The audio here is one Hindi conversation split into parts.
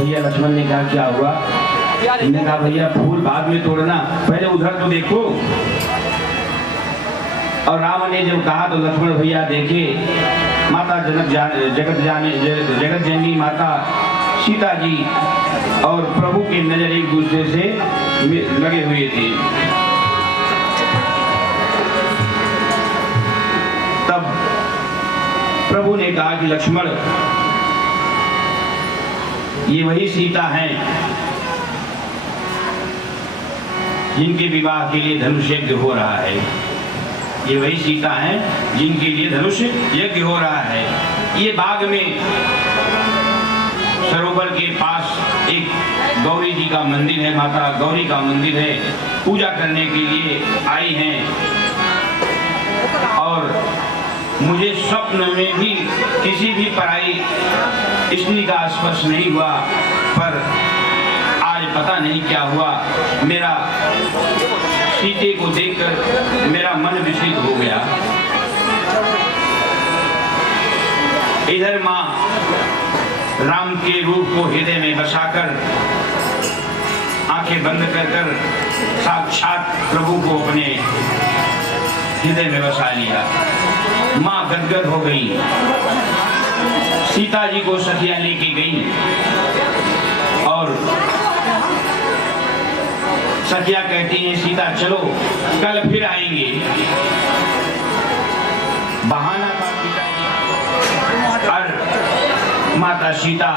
भैया लक्ष्मण ने कहा क्या हुआ? इन्होंने कहा भैया फूल बाद में तोड़ना, पहले उधर तो देखो। और राम ने जब कहा तो लक्ष्मण भैया देखे माता जगत जननी माता सीता जी और प्रभु की नजर एक दूसरे से लगे हुए थे। तब प्रभु ने कहा कि लक्ष्मण ये वही सीता हैं जिनके विवाह के लिए धनुष यज्ञ हो रहा है। ये वही सीता हैं जिनके लिए धनुष यज्ञ हो रहा है। ये बाग में सरोवर के पास एक गौरी जी का मंदिर है, माता गौरी का मंदिर है, पूजा करने के लिए आई हैं। और मुझे स्वप्न में भी किसी भी पराई स्त्री का स्पर्श नहीं हुआ, पर आज पता नहीं क्या हुआ, मेरा सीते को देखकर मेरा मन विचलित हो गया। इधर माँ राम के रूप को हृदय में बसाकर आंखें बंद कर कर साक्षात प्रभु को अपने हृदय में बसा लिया। माँ गदगद हो गई। सीता जी को सखियां लेके गई और सखियां कहती हैं सीता चलो कल फिर आएंगे। बहाना था पिताजी और माता सीता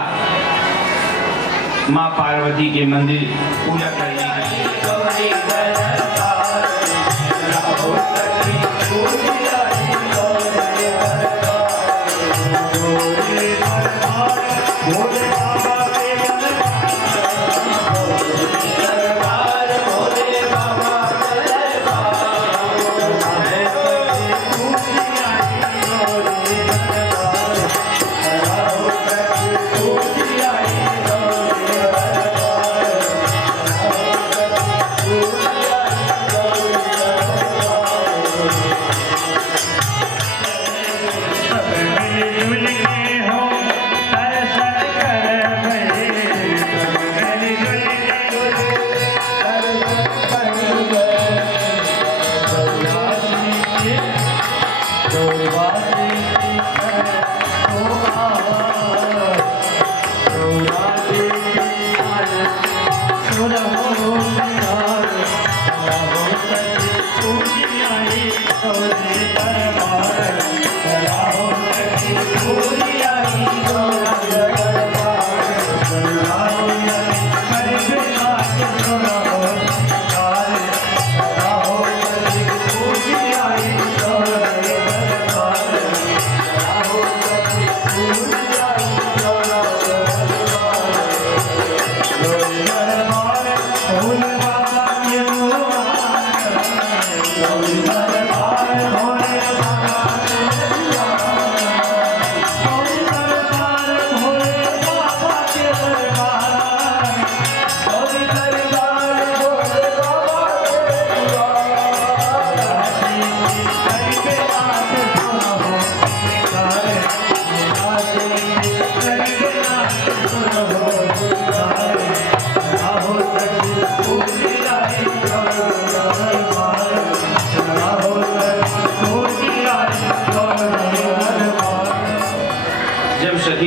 माँ पार्वती के मंदिर पूजा करने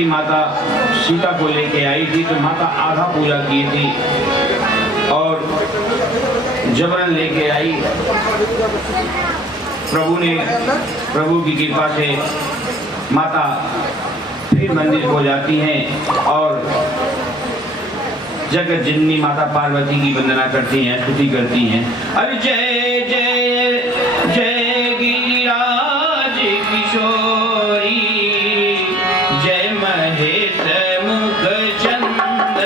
माता सीता को लेके आई थी तो माता आधा पूजा की थी और जबरन लेके आई। प्रभु की कृपा से माता फिर मंदिर हो जाती हैं और जगत जननी माता पार्वती की वंदना करती हैं, स्तुति करती हैं। अरे जय जय जय गिरिराज किशोरी, जय महेश मुख चंद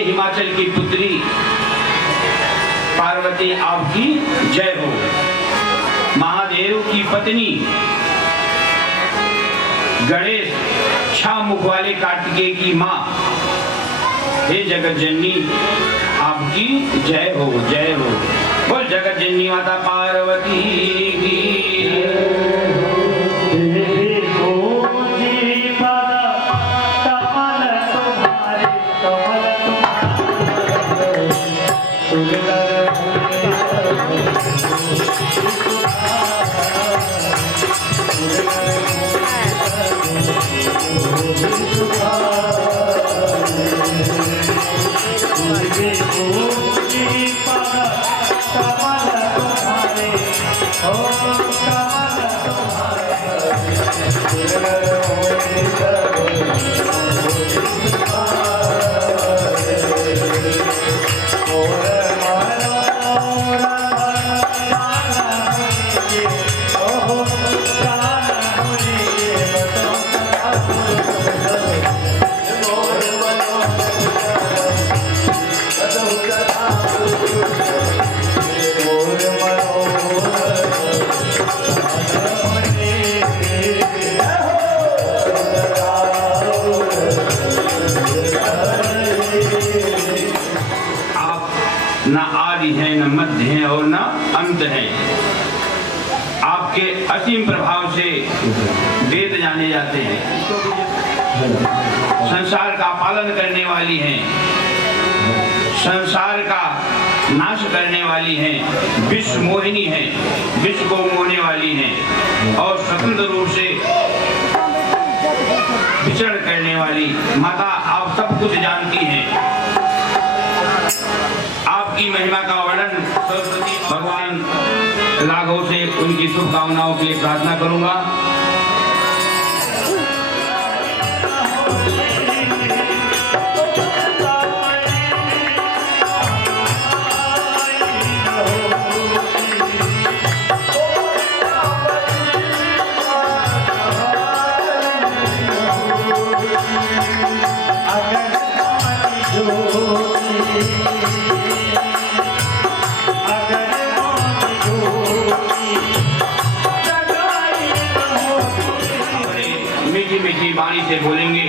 हिमाचल की पुत्री पार्वती आपकी जय हो। महादेव की पत्नी गणेश 6 मुख वाले कार्तिकेय की माँ, हे जगत जननी आपकी जय हो, जय हो। बोल जगत जननी माता पार्वती की। और न अंत है। आपके असीम प्रभाव से वेद जाने जाते हैं, संसार का पालन करने वाली हैं, संसार का नाश करने वाली हैं, विश्व मोहिनी हैं, विश्व को मोहने वाली हैं और स्वतंत्र रूप से विचरण करने वाली माता आप सब कुछ जानती हैं। आपकी महिमा का वर्णन सरस्वती भगवान राघव से उनकी शुभकामनाओं के लिए प्रार्थना करूंगा। मीठी वाणी से बोलेंगे,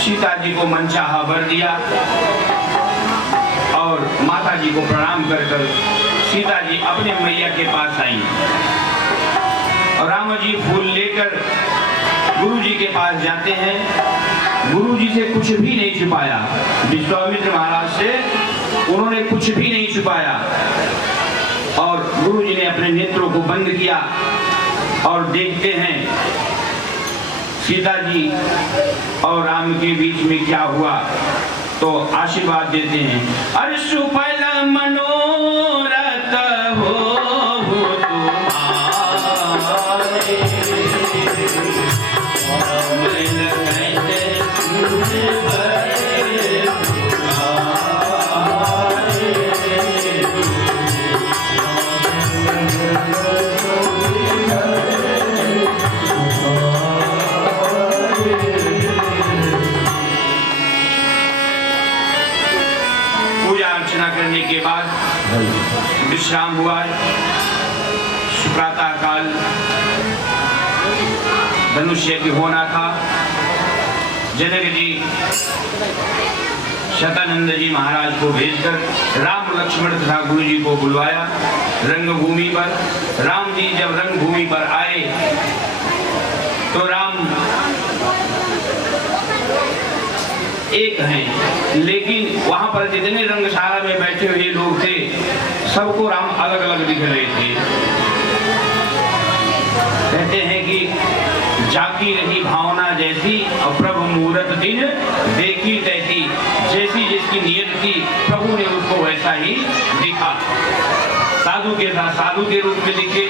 सीता जी को मनचाहा वर दिया और माता जी को प्रणाम कर कर सीता जी अपने मैया के पास आई और राम जी फूल लेकर गुरु जी के पास जाते हैं। गुरु जी से कुछ भी नहीं छुपाया, विश्वामित्र महाराज से उन्होंने कुछ भी नहीं छुपाया और गुरु जी ने अपने नेत्रों को बंद किया और देखते हैं सीता जी और राम के बीच में क्या हुआ, तो आशीर्वाद देते हैं। अरे सुफल मनोरथ हो करने के बाद विश्राम हुआ। प्रातः काल धनुष्य भी होना था। जनक जी शतानंद जी महाराज को भेजकर राम लक्ष्मण तथा गुरु जी को बुलवाया रंगभूमि पर। राम जी जब रंगभूमि पर आए तो राम एक हैं, लेकिन वहां पर जितने रंगशाला में बैठे हुए लोग थे सबको राम अलग अलग दिख रहे थे। कहते हैं कि जाकी रही भावना जैसी और प्रभु मूरत दिन देखी तैसी, जैसी जिसकी नियत थी प्रभु ने उसको वैसा ही दिखा। साधु के साथ साधु के रूप में दिखे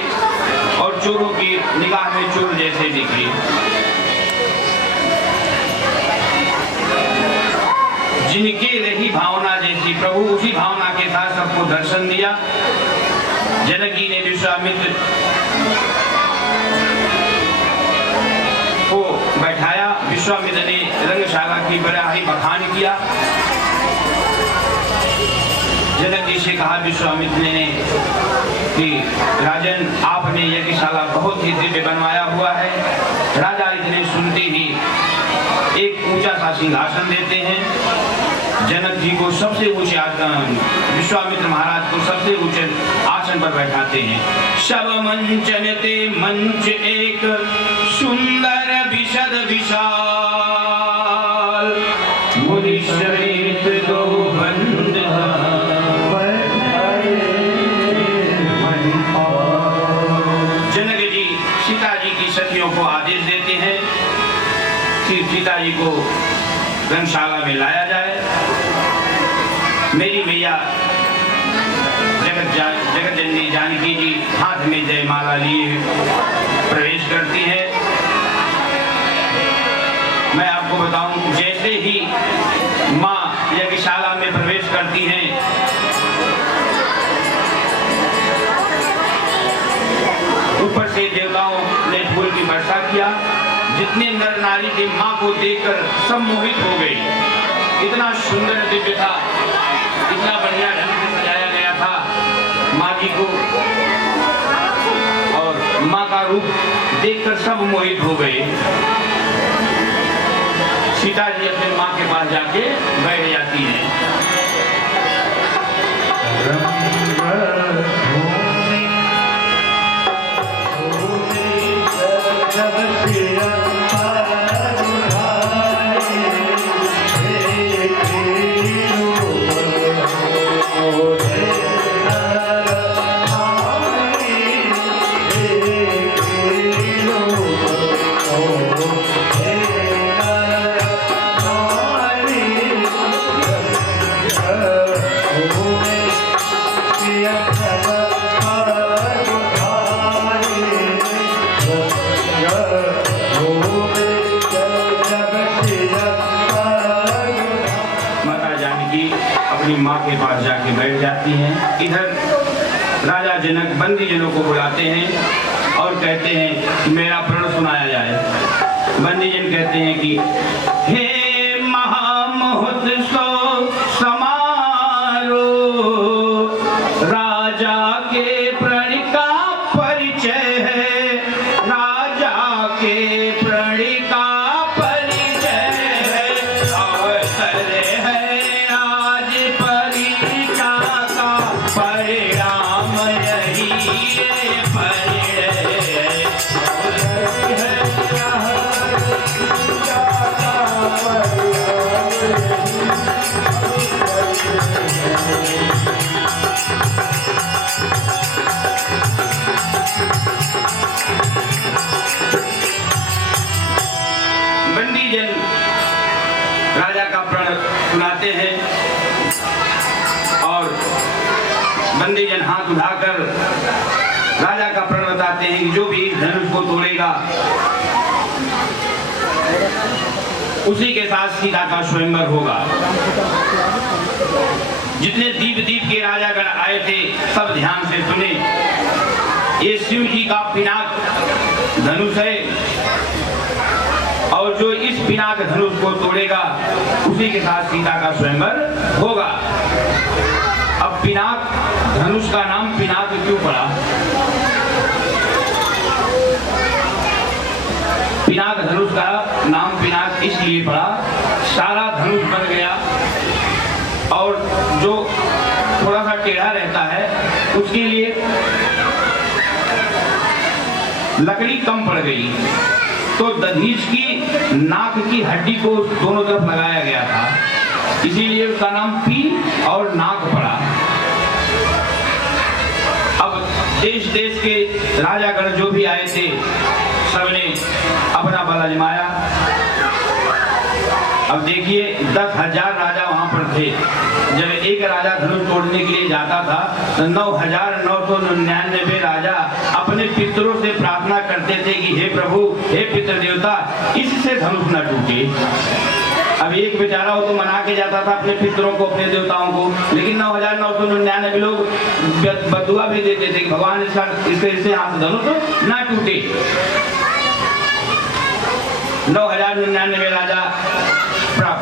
और चोरों की निगाह में चोर जैसे दिखे। जिनके रही भावना जैसी, प्रभु उसी भावना के साथ सबको दर्शन दिया। जनक जी ने विश्वामित्र को बैठाया। विश्वामित्र ने रंगशाला की बड़ाई बखान किया। जनक जी से कहा विश्वामित्र ने कि राजन, आपने यज्ञशाला बहुत ही दिव्य बनवाया हुआ है। राजा इतने सुनते ही एक ऊंचा सा सिंहासन देते हैं। जनक जी को सबसे ऊंचे आसन, विश्वामित्र महाराज को सबसे ऊंचे आसन पर बैठाते हैं। शव मंचनते मंच एक सुंदर विशद विशाल, मुनि सहित दो बंद सखियों को आदेश देते हैं कि सीता जी को रंगशाला में लाया जाए। मेरी मैया जगत जननी जानकी जी हाथ में जयमाला लिए प्रवेश करती है। मैं आपको बताऊं, जैसे ही माँ यज्ञशाला में प्रवेश करती हैं, ऊपर से देवताओं ने फूल की वर्षा किया। जितने नर नारी थे माँ को देखकर सब मोहित हो गए। इतना सुंदर दिव्य था, इतना बढ़िया ढंग से सजाया गया था माँ जी को, और माँ का रूप देखकर सब मोहित हो गए। सीता जी अपने माँ के पास जाके बैठ जाती हैं। माँ के पास जाके बैठ जाती हैं। इधर राजा जनक बंदी जनों को बुलाते हैं और कहते हैं कि मेरा प्रण सुनाया जाए। बंदी जन कहते हैं कि हे महामहोत्सव समारोह, राजा के प्रण का परिचय है, राजा के प्रण का परिचय है, अवसर है परिणाम यही बंदी जन राजा का प्रण सुनाते हैं और बंदी जन हाथ उठाकर राजा का प्रण बताते हैं कि जो भी इस धनुष को तोड़ेगा उसी के साथ सीता का स्वयंवर होगा। जितने दीप के राजागण आए थे सब ध्यान से सुने। ये शिव जी का पिनाक धनुष है और जो इस पिनाक धनुष को तोड़ेगा उसी के साथ सीता का स्वयंवर होगा। अब पिनाक धनुष का नाम पिनाक क्यों पड़ा? पिनाक धनुष का नाम पिनाक इसलिए पड़ा, सारा धनुष बन गया और जो थोड़ा सा टेढ़ा रहता है उसके लिए लकड़ी कम पड़ गई, तो दधीच की नाक की हड्डी को दोनों तरफ लगाया गया था, इसीलिए उसका नाम पी और नाक पड़ा। अब देश देश के राजागण जो भी आए थे सबने अपना बल आजमाया। अब देखिए 10,000 राजा वहां पर थे। जब एक राजा धनुष तोड़ने के लिए जाता था तो 9,999 राजा अपने पितरों से प्रार्थना करते थे कि हे प्रभु, हे पितृ देवता, इससे धनुष न टूटे। अब एक बेचारा हो तो मना के जाता था अपने पितरों को, अपने देवताओं को, लेकिन 9,999 लोग बदुआ भी देते थे कि भगवान इससे हाथ धनुष ना टूटे। 9,099 राजा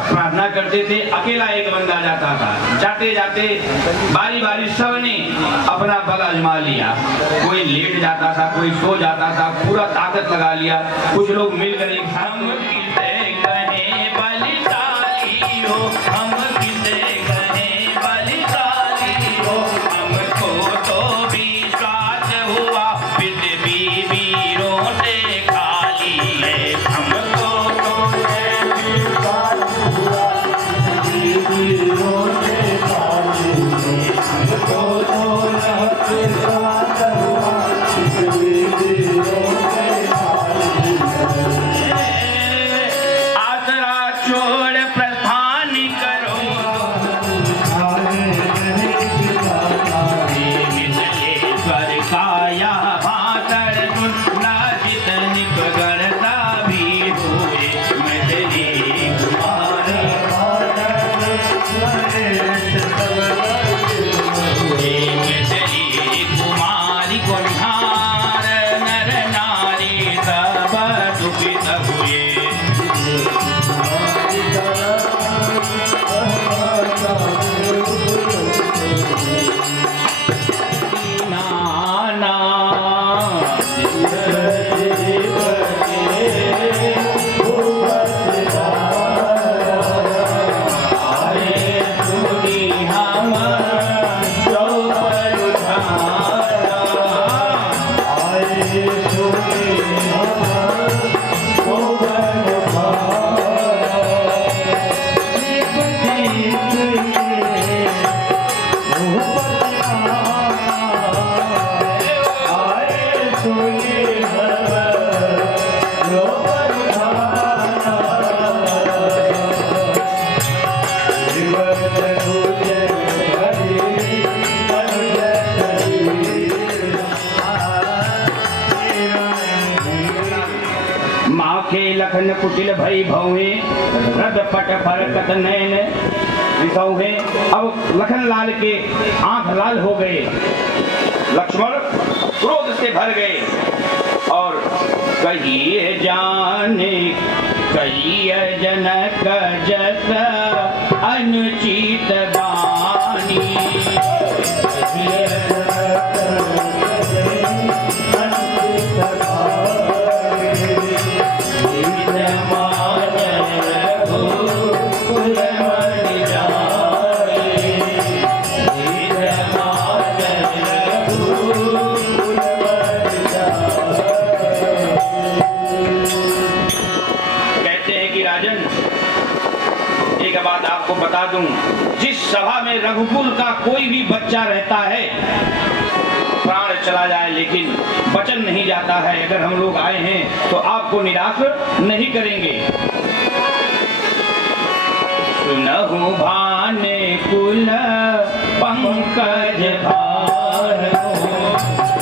प्रार्थना करते थे, अकेला एक बंदा जाता था। जाते जाते बारी बारी सबने अपना बल आजमा लिया। कोई लेट जाता था, कोई सो जाता था, पूरा ताकत लगा लिया। कुछ लोग मिलकर एक हम किसे कहें बलिशाली हो, हम किसे कहें बलिशाली हो, हमको तो विश्वास हुआ पृथ्वी वीरों से खाली है, हमको तो आसरा छोड़ प्रस्थान करो, स्वर काया भातर सुनना जितनी गणता भी हुए, मैथिली कुमार मैथिली कुमारी कुम्हार नर नारी सब दुखित हुए। नाना लखन कुटिल भई भौहे, रद पट फरकत नैन विसौहे। अब लखन लाल के आंख लाल हो गए, लक्ष्मण क्रोध से भर गए और कहिए जाने कहिए जनक जस अनुचित बानी, बता दूं, जिस सभा में रघुकुल का कोई भी बच्चा रहता है, प्राण चला जाए लेकिन वचन नहीं जाता है, अगर हम लोग आए हैं तो आपको निराश नहीं करेंगे। सुनहु भाने कुल पंकज भार,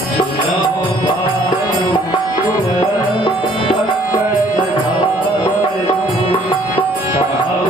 सुनहु भानु कुल पंकज भार, कहु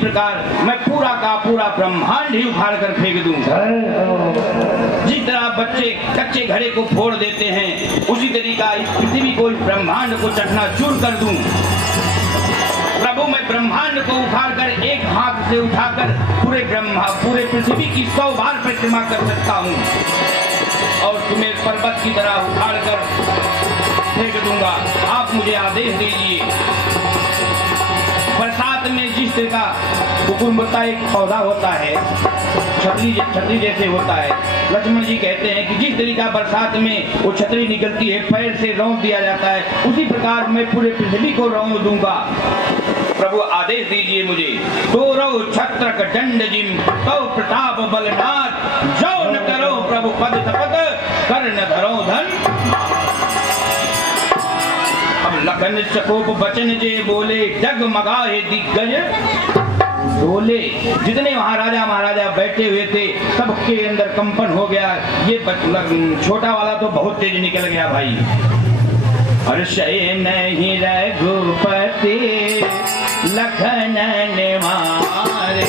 प्रकार मैं पूरा का पूरा ब्रह्मांड ही उखाड़ कर फेंक दूं। जिस तरह बच्चे कच्चे घड़े को फोड़ देते हैं, उसी तरीका इस पृथ्वी को, इस ब्रह्मांड को चकनाचूर कर दूं। प्रभु, मैं ब्रह्मांड को उखाड़ कर एक हाथ से उठाकर पूरे पृथ्वी की 100 बार परिक्रमा कर सकता हूँ और तुम्हें पर्वत की तरह उखाड़ कर फेंक दूंगा। आप मुझे आदेश दीजिए। बरसात में जिस तरह का कुकुम्बता एक पौधा होता है, छतरी जैसे होता है, लक्ष्मण जी कहते हैं कि जिस तरीका बरसात में वो छतरी निकलती है, पैर से रौंद दिया जाता है, उसी प्रकार मैं पूरे पृथ्वी को रौंद दूंगा। प्रभु आदेश दीजिए मुझे। तोरो छत्रक दंड जिम तो प्रताप बलनाथ, जो न करो प्रभु पद तपत, कर न धरो धन। अब लखन चकोप बचन जे बोले, डगमगाए दिग्गज डोले। जितने वहां राजा महाराजा बैठे हुए थे, सबके अंदर कंपन हो गया। ये छोटा वाला तो बहुत तेज निकल गया भाई। हर्षय नहीं रघुपति लखन ने मारे,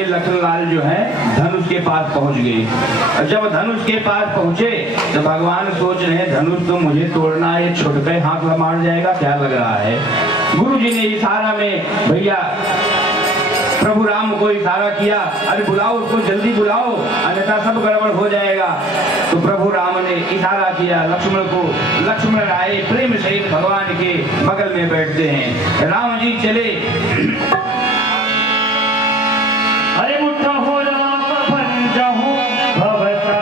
लखनलाल जो है धनुष के पास पहुंच गए। जब धनुष के पास पहुंचे तो भगवान सोच रहे हैं धनुष तो मुझे तोड़ना है, छुटके हाथ मार जाएगा, क्या लग रहा है। गुरु जी ने इशारा में भैया प्रभु राम को इशारा किया, अरे बुलाओ उसको, जल्दी बुलाओ, अन्यथा सब गड़बड़ हो जाएगा। तो प्रभु राम ने इशारा किया लक्ष्मण को। लक्ष्मण आए, प्रेम सहित भगवान के बगल में बैठते हैं। राम जी चले, अरे मुट्ठा हो राम बन जाऊं भवता,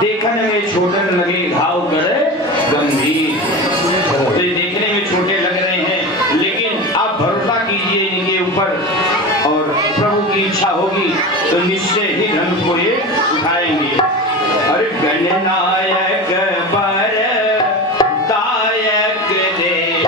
देखने में छोटे लगे घाव करे गंभीर। तो देखने में छोटे लग रहे हैं, लेकिन आप भरोसा कीजिए इनके ऊपर और प्रभु की इच्छा होगी तो निश्चय ही धनुष को ये उठाएंगे। अरे गणनायक पर दायक देवा,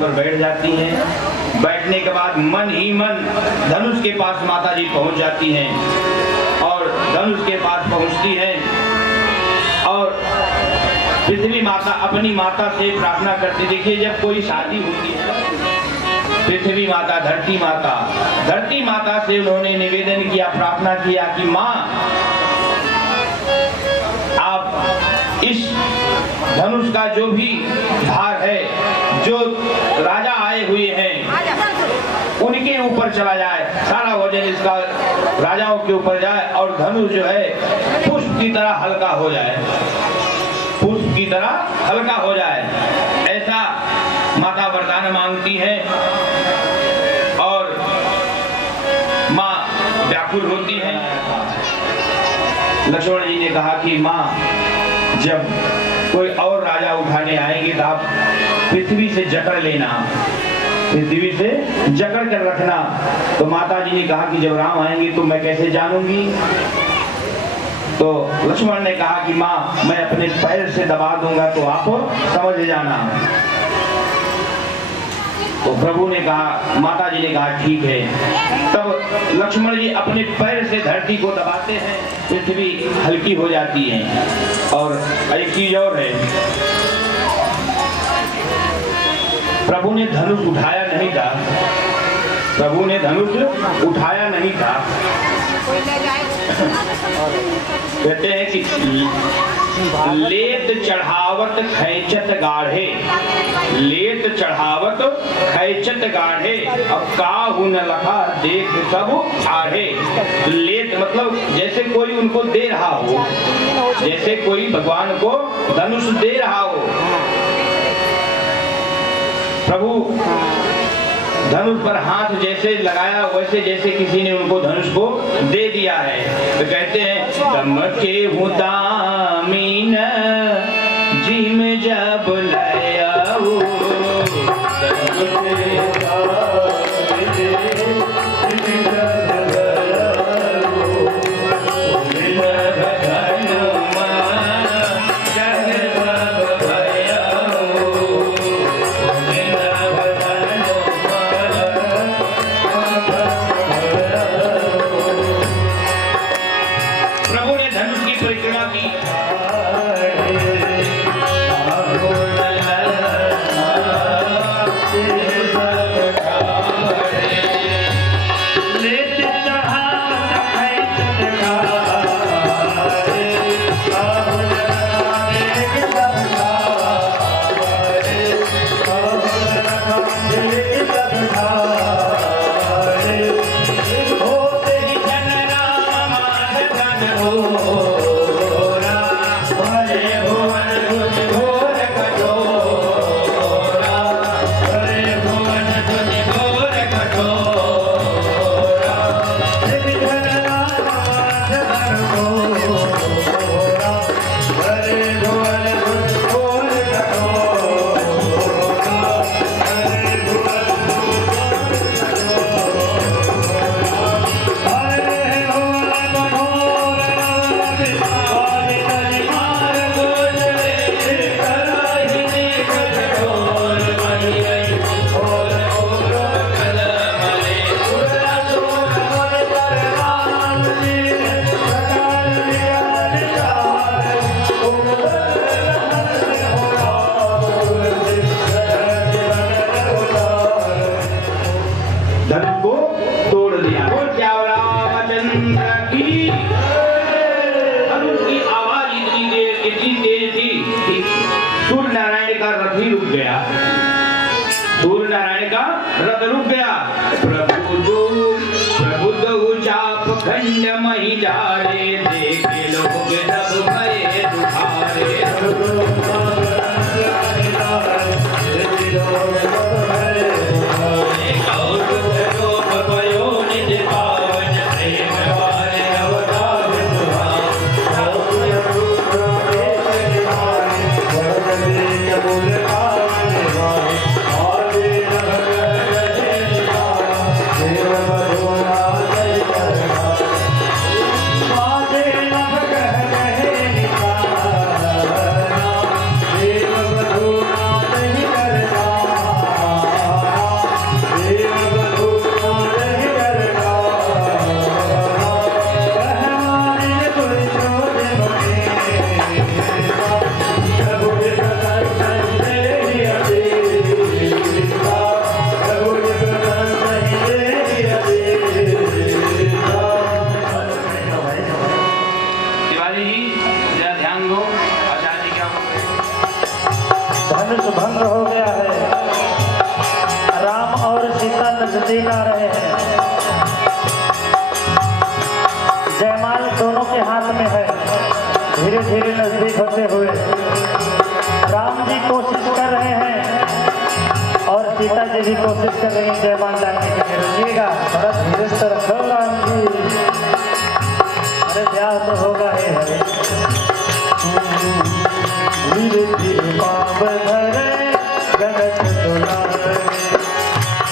पर बैठ जाती हैं। बैठने के बाद मन ही मन धनुष के पास माता जी पहुंच जाती हैं और धनुष के पास पहुंचती हैं और पृथ्वी माता अपनी माता से प्रार्थना करती। देखिए जब कोई शादी होती है, पृथ्वी माता धरती माता से उन्होंने निवेदन किया, प्रार्थना किया कि माँ आप इस धनुष का जो भी भार है, जो राजा आए हुए हैं उनके ऊपर चला जाए, सारा वजन इसका राजाओं के ऊपर जाए और धनुष जो है पुष्प की तरह हल्का हो जाए, पुष्प की तरह हल्का हो जाए। ऐसा माता वरदान मांगती है और माँ व्याकुल होती है। लक्ष्मण जी ने कहा कि माँ जब कोई और राजा उठाने आएंगे तो आप पृथ्वी से जकड़ लेना, पृथ्वी से जकड़ कर रखना। तो माता जी ने कहा कि जब राम आएंगे तो मैं कैसे जानूंगी। तो लक्ष्मण ने कहा कि माँ मैं अपने पैर से दबा दूंगा तो आप समझ जाना। तो प्रभु ने कहा, माता जी ने कहा ठीक है। तब लक्ष्मण जी अपने पैर से धरती को दबाते हैं, पृथ्वी हल्की हो जाती है। और एक चीज और है, प्रभु ने धनुष उठाया नहीं था, प्रभु ने धनुष उठाया नहीं था। कहते हैं कि लेत चढ़ावत खैचत गाढ़े, लेत चढ़ावत खैचत गाढ़े, अब काहू न लखा देख सब आढ़े। लेत मतलब जैसे कोई उनको दे रहा हो, जैसे कोई भगवान को धनुष दे रहा हो। प्रभु धनुष पर हाथ जैसे लगाया, वैसे जैसे किसी ने उनको धनुष को दे दिया है। तो कहते हैं दमके हूँ दामीन जिम जब लयाऊ, धीरे नजदीक होते हुए राम जी कोशिश कर रहे हैं और सीता जी भी कोशिश कर रही हैं जयमाल डालने के लिए। रुकिएगा, थोड़ा धीरे से रखो राम जी, अरे ब्याह तो होगा ही है। धीरे धीरे पाँव धरे गगन डोलाए,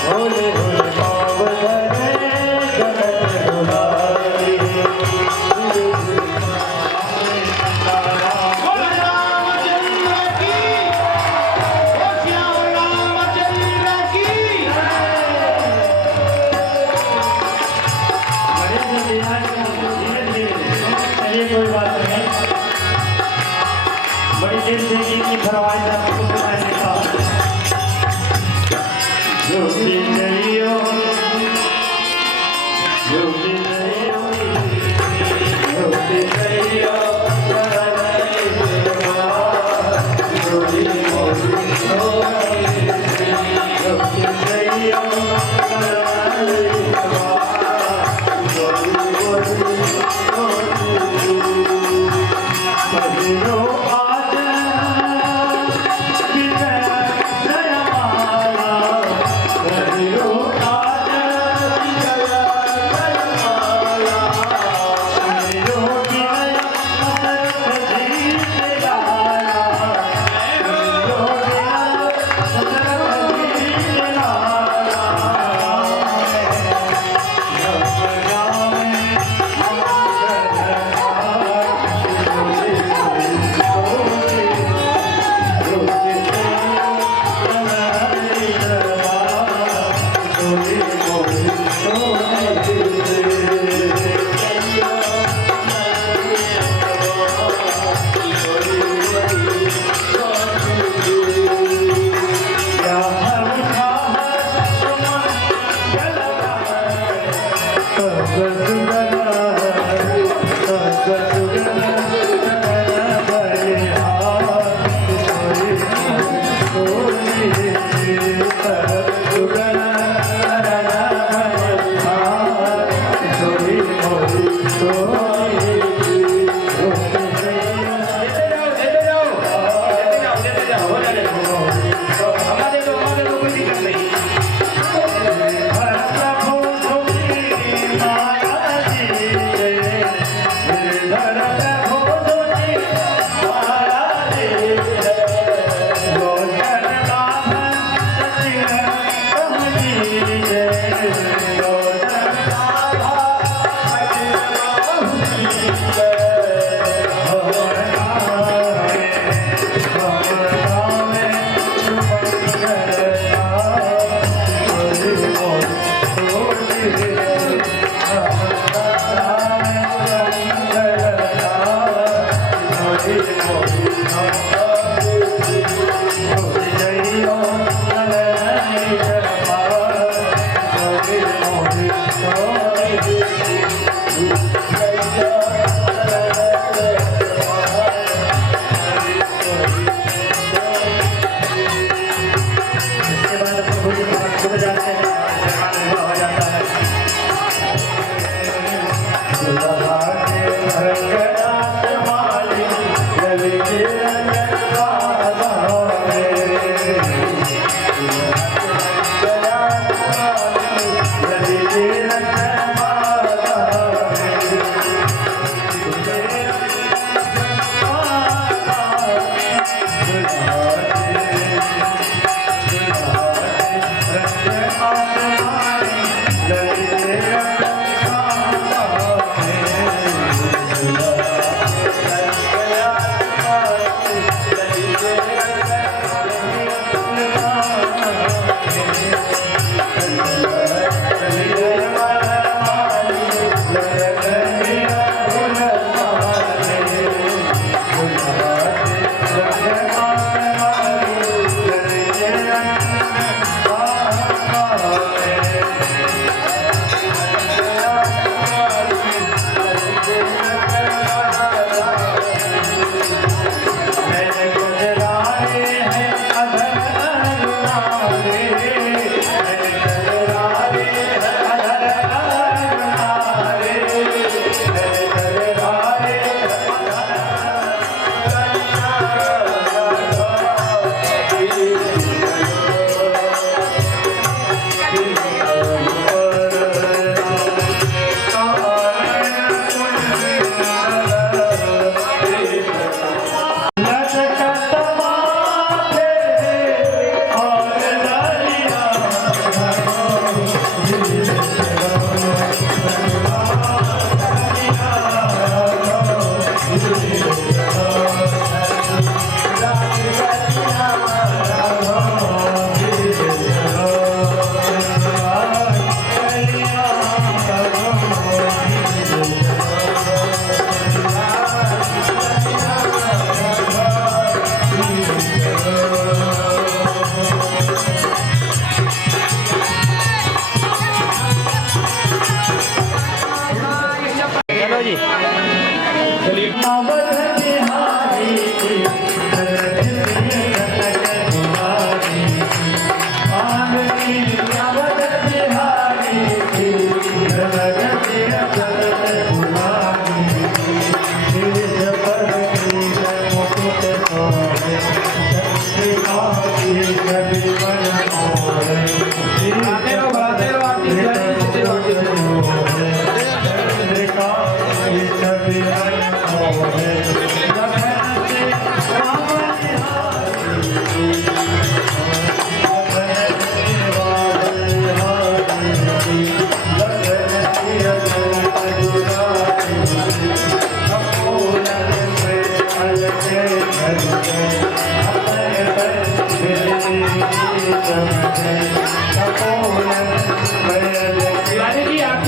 होले होले पाँव धरे गगन डोलाए। चलिए कोई बात नहीं, बड़ी देर से गीत की फरमाइश आपको सुनाने का जो भी चाहिए जो भी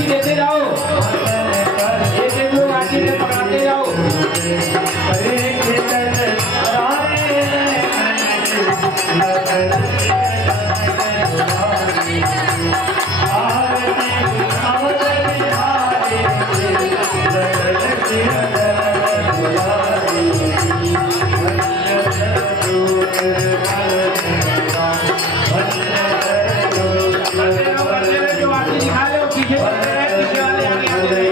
देते जाओ, एक लोग आगे से पकड़ाते जाओ। जो आगे दिखा लो, पीछे चलते रहे, पीछे वाले आगे आते रहे।